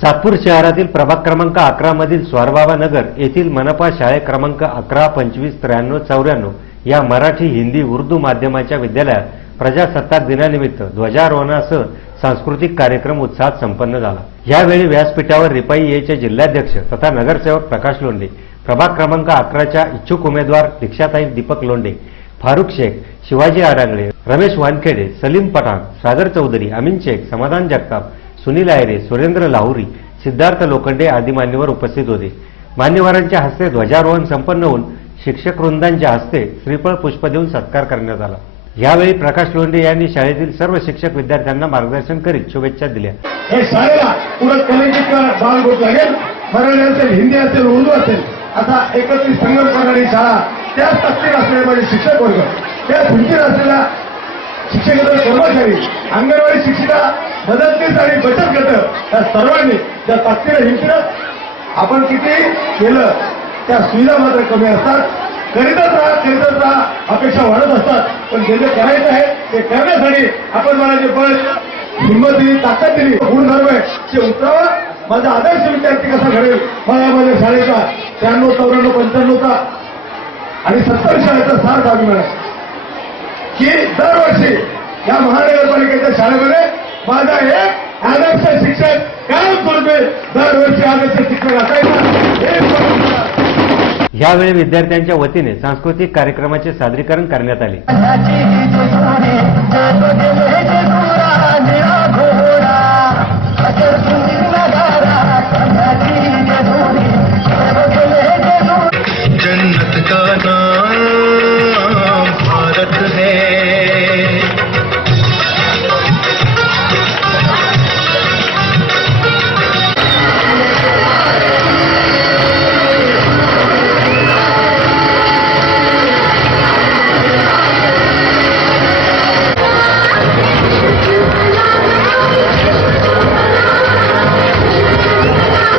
सातपूर शहरातील प्रभाग क्रमांक अकरा मधील स्वारबाबा नगर येथील मनपा शाळे क्रमांक अकरा पंचवीस त्र्याण्णव चौऱ्याण्णव या मराठी हिंदी उर्दू माध्यमाच्या विद्यालयात प्रजासत्ताक दिनानिमित्त ध्वजारोहणासह सांस्कृतिक कार्यक्रम उत्साहात संपन्न झाला. यावेळी व्यासपीठावर रिपाई येचे जिल्हाध्यक्ष तथा नगरसेवक प्रकाश लोंढे प्रभाग क्रमांक अकराच्या इच्छुक उमेदवार दीक्षाताई दीपक लोंढे फारुख शेख शिवाजी आरांगळे रमेश वानखेडे सलीम पठाण सागर चौधरी अमीन शेख समाधान जगताप सुनील आयरे सुरेंद्र लाहुरी सिद्धार्थ लोखंडे आदी मान्यवर उपस्थित होते. मान्यवरांच्या हस्ते ध्वजारोहण संपन्न होऊन शिक्षक वृंदांच्या हस्ते श्रीफळ पुष्प देऊन सत्कार करण्यात आला. यावेळी प्रकाश लोंढे यांनी शाळेतील सर्व शिक्षक विद्यार्थ्यांना मार्गदर्शन करीत शुभेच्छा दिल्या. हे शाळेला पुढे कलिंगित बाल गोट लागेल? मराठी असेल हिंदी असेल उर्दू असेल असा एकत्रित संगम करणारी शाळा त्याच तत्तीर असलेले माझे शिक्षक वर्ग त्या भिंतीर असलेल्या शिक्षकेतर कर्मचारी अंगणवाडी शिक्षिका मदतनीस आणि बचत गट या सर्वांनी त्या ताकदीनं हिंमतीनं आपण किती केलं त्या सुविधा मात्र कमी असतात. करीतच राहा करीतच राहा अपेक्षा वाढत असतात. पण जे जे करायचं आहे ते करण्यासाठी आपण मला जे बळ हिंमत दिली ताकद दिली गुणधर्म आहे ते उतरावा. माझा आदर्श विद्यार्थी कसा घडेल मला माझ्या शाळेचा त्र्याण्णव चौऱ्याण्णव पंच्याण्णवचा आणि सत्तर शाळेचा सार्थ अभिमान मिळाला की दरवर्षी या महानगरपालिकेच्या शाळेमध्ये माझा एक आदर्श शिक्षक कायमस्वरूपी दरवर्षी आदर्श शिक्षक असायचा हे. यावेळी विद्यार्थ्यांच्या वतीने सांस्कृतिक कार्यक्रमाचे सादरीकरण करण्यात आले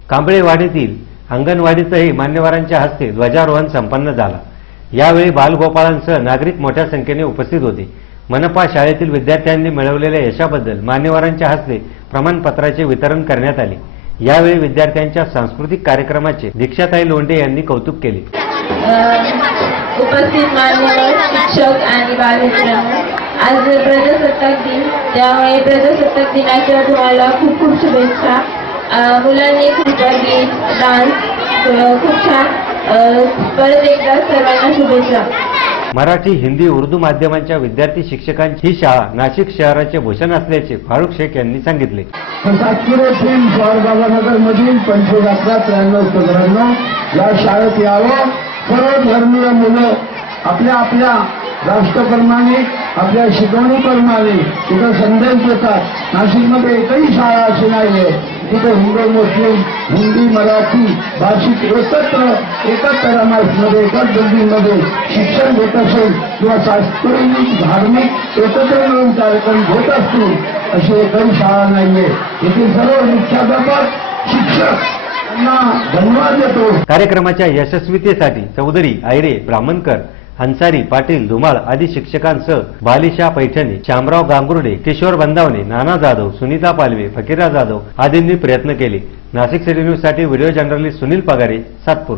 कांबळेवाडीतील अंगणवाडीतही मान्यवरांच्या हस्ते ध्वजारोहण संपन्न झाला. यावेळी बालगोपाळांसह नागरिक मोठ्या संख्येने उपस्थित होते. मनपा शाळेतील विद्यार्थ्यांनी मिळवलेल्या यशाबद्दल मान्यवरांच्या हस्ते प्रमाणपत्राचे वितरण करण्यात आले. यावेळी विद्यार्थ्यांच्या सांस्कृतिक कार्यक्रमाचे दीक्षाताई लोंढे यांनी कौतुक केले. उपस्थित मान्यवर शिक्षक आणि बालमित्रांनो आज प्रजासत्ताक दिन. त्यामुळे प्रजासत्ताक दिनाच्या तुम्हाला खूप खूप शुभेच्छा. मुलांनी खूप गीत डान्स खूप छान परत एकदा सर्वांना शुभेच्छा. मराठी हिंदी उर्दू माध्यमांच्या विद्यार्थी शिक्षकांची ही शाळा नाशिक शहराचे भूषण असल्याचे फारुख शेख यांनी सांगितले. मधील पंचवीस अकरा त्र्याण्णव चौऱ्याण्णव या शाळेत यावं. सर्व धर्मीय मुलं आपल्या आपल्या राष्ट्रप्रमाणे आपल्या शिकवणीप्रमाणे तिथं संदेश देतात. नाशिकमध्ये एकही शाळा अशी नाहीये. तिथे हिंदू मुस्लिम हिंदी मराठी भाषिक एकत्र एकाच रमायसमध्ये एकाच बिल्डिंगमध्ये शिक्षण घेत असेल किंवा सांस्कृतिक धार्मिक एकत्र मिळून कार्यक्रम घेत असतील अशी एकही शाळा नाहीये. येथील सर्व मुख्याध्यापक शिक्षक धन्यवाद देतो. कार्यक्रमाच्या यशस्वीतेसाठी चौधरी आयरे ब्राह्मणकर अन्सारी पाटील धुमाळ आदी शिक्षकांसह बालिशा पैठणे शामराव गांगुर्डे किशोर बंदावणे नाना जाधव सुनीता पालवे फकीरा जाधव आदींनी प्रयत्न केले. नाशिक सिटी न्यूजसाठी व्हिडिओ जर्नलिस्ट सुनील पगारे सातपूर.